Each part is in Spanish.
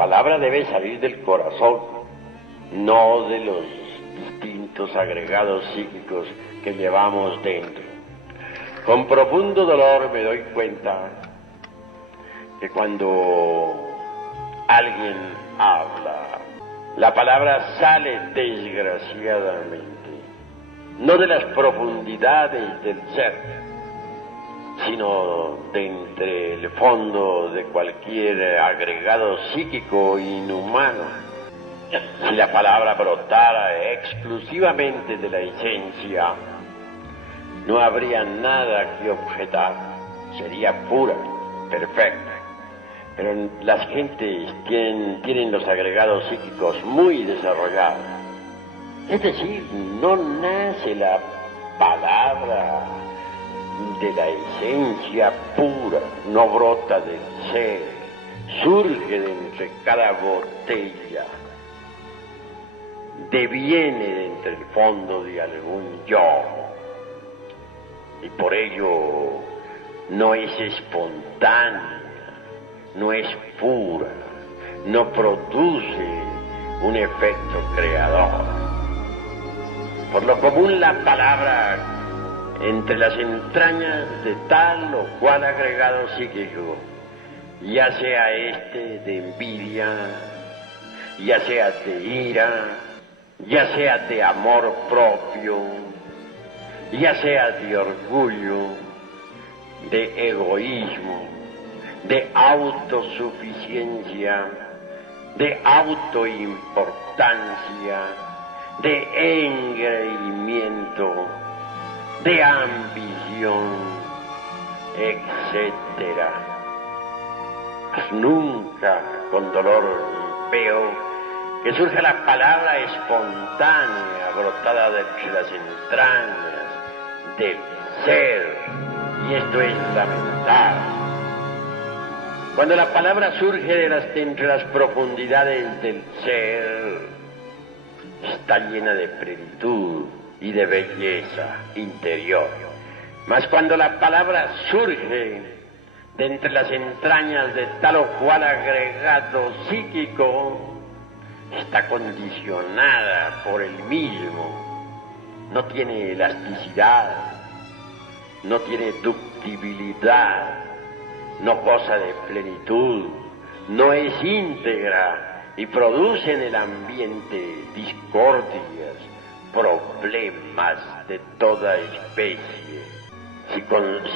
palabra debe salir del corazón, no de los distintos agregados psíquicos que llevamos dentro. Con profundo dolor me doy cuenta que cuando alguien habla, la palabra sale desgraciadamente, no de las profundidades del ser, sino de entre el fondo de cualquier agregado psíquico inhumano. Si la palabra brotara exclusivamente de la esencia, no habría nada que objetar, sería pura, perfecta. Pero las gentes tienen los agregados psíquicos muy desarrollados. Es decir, no nace la palabra de la esencia pura, no brota del ser, surge de entre cada botella, deviene de entre el fondo de algún yo, y por ello no es espontánea, no es pura, no produce un efecto creador. Por lo común la palabra entre las entrañas de tal o cual agregado psíquico, ya sea este de envidia, ya sea de ira, ya sea de amor propio, ya sea de orgullo, de egoísmo, de autosuficiencia, de autoimportancia, de engreimiento, de ambición, etcétera. Pues nunca con dolor veo que surja la palabra espontánea, brotada de las entrañas del ser, y esto es lamentable. Cuando la palabra surge entre las profundidades del ser, está llena de plenitud y de belleza interior. Mas cuando la palabra surge de entre las entrañas de tal o cual agregado psíquico, está condicionada por el mismo, no tiene elasticidad, no tiene ductibilidad, no goza de plenitud, no es íntegra y produce en el ambiente discordias, problemas de toda especie. Si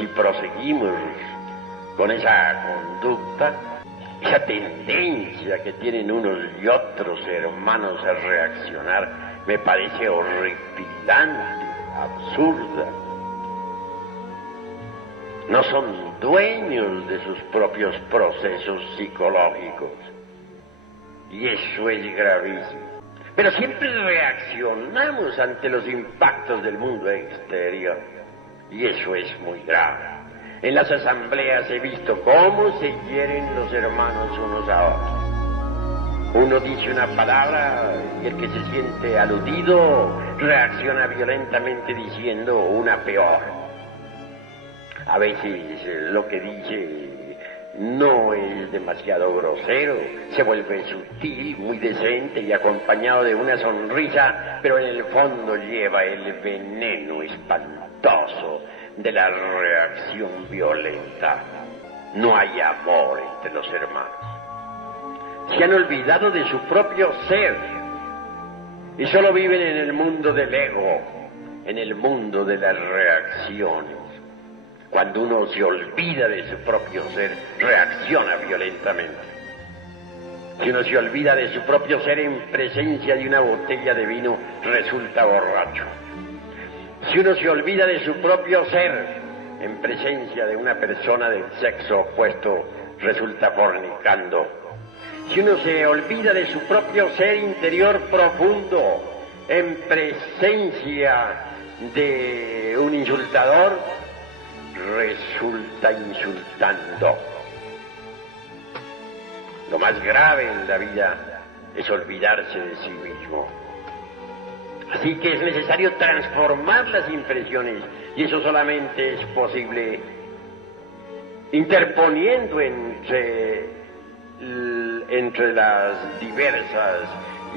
proseguimos con esa conducta, esa tendencia que tienen unos y otros hermanos a reaccionar, me parece horripilante, absurda. No son dueños de sus propios procesos psicológicos, y eso es gravísimo. Pero siempre reaccionamos ante los impactos del mundo exterior, y eso es muy grave. En las asambleas he visto cómo se hieren los hermanos unos a otros. Uno dice una palabra y el que se siente aludido reacciona violentamente diciendo una peor. A veces lo que dice no es demasiado grosero, se vuelve sutil, muy decente y acompañado de una sonrisa, pero en el fondo lleva el veneno espantoso de la reacción violenta. No hay amor entre los hermanos. Se han olvidado de su propio ser y solo viven en el mundo del ego, en el mundo de las reacciones. Cuando uno se olvida de su propio ser, reacciona violentamente. Si uno se olvida de su propio ser en presencia de una botella de vino, resulta borracho. Si uno se olvida de su propio ser en presencia de una persona del sexo opuesto, resulta fornicando. Si uno se olvida de su propio ser interior profundo en presencia de un insultador, resulta insultando. Lo más grave en la vida es olvidarse de sí mismo. Así que es necesario transformar las impresiones, y eso solamente es posible interponiendo entre entre las diversas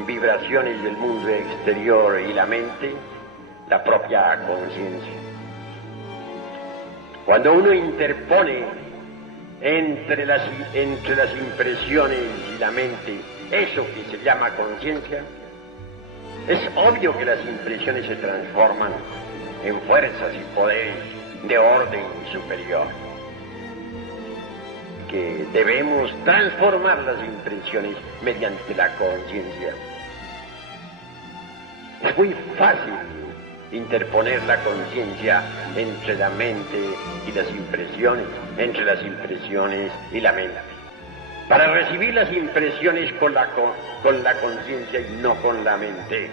vibraciones del mundo exterior y la mente, la propia conciencia. Cuando uno interpone entre las impresiones y la mente eso que se llama conciencia, es obvio que las impresiones se transforman en fuerzas y poderes de orden superior, que debemos transformar las impresiones mediante la conciencia. Es muy fácil interponer la conciencia entre la mente y las impresiones, entre las impresiones y la mente. Para recibir las impresiones con la conciencia y no con la mente,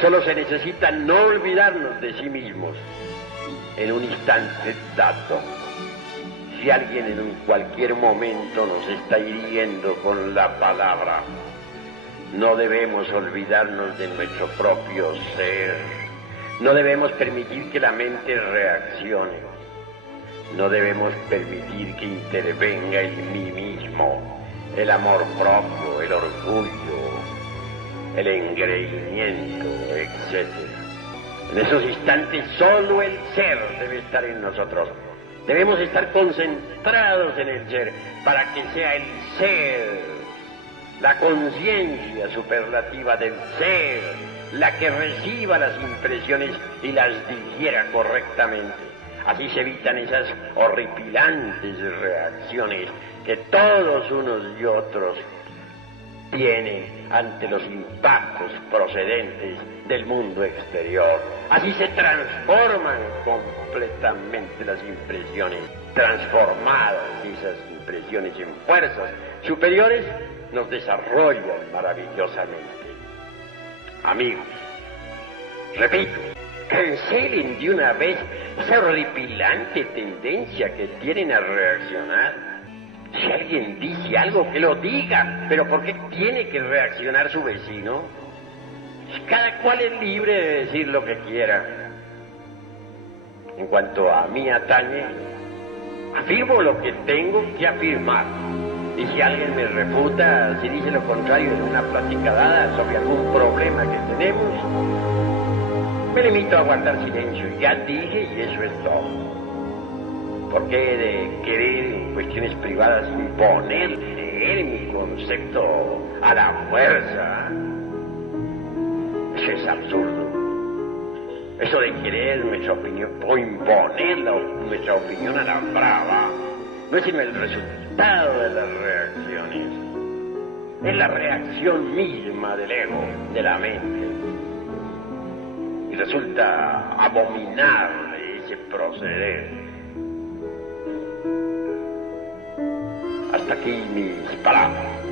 solo se necesita no olvidarnos de sí mismos en un instante dado. Si alguien en cualquier momento nos está hiriendo con la palabra, no debemos olvidarnos de nuestro propio ser. No debemos permitir que la mente reaccione. No debemos permitir que intervenga en mí mismo el amor propio, el orgullo, el engreimiento, etc. En esos instantes solo el ser debe estar en nosotros. Debemos estar concentrados en el ser para que sea el ser, la conciencia superlativa del ser, la que reciba las impresiones y las digiera correctamente. Así se evitan esas horripilantes reacciones que todos unos y otros tienen ante los impactos procedentes del mundo exterior. Así se transforman completamente las impresiones. Transformadas esas impresiones en fuerzas superiores, nos desarrollan maravillosamente. Amigos, repito, cancelen de una vez esa horripilante tendencia que tienen a reaccionar. Si alguien dice algo, que lo diga, pero ¿por qué tiene que reaccionar su vecino? Cada cual es libre de decir lo que quiera. En cuanto a mí atañe, afirmo lo que tengo que afirmar. Y si alguien me refuta, si dice lo contrario en una plática dada sobre algún problema que tenemos, me limito a guardar silencio. Ya dije y eso es todo. ¿Por qué he de querer en cuestiones privadas imponer mi concepto a la fuerza? Eso es absurdo. Eso de querer nuestra opinión o imponer nuestra opinión a la brava no es sino el resultado de las reacciones. Es la reacción misma del ego, de la mente. Y resulta abominable ese proceder. Hasta aquí mis palabras.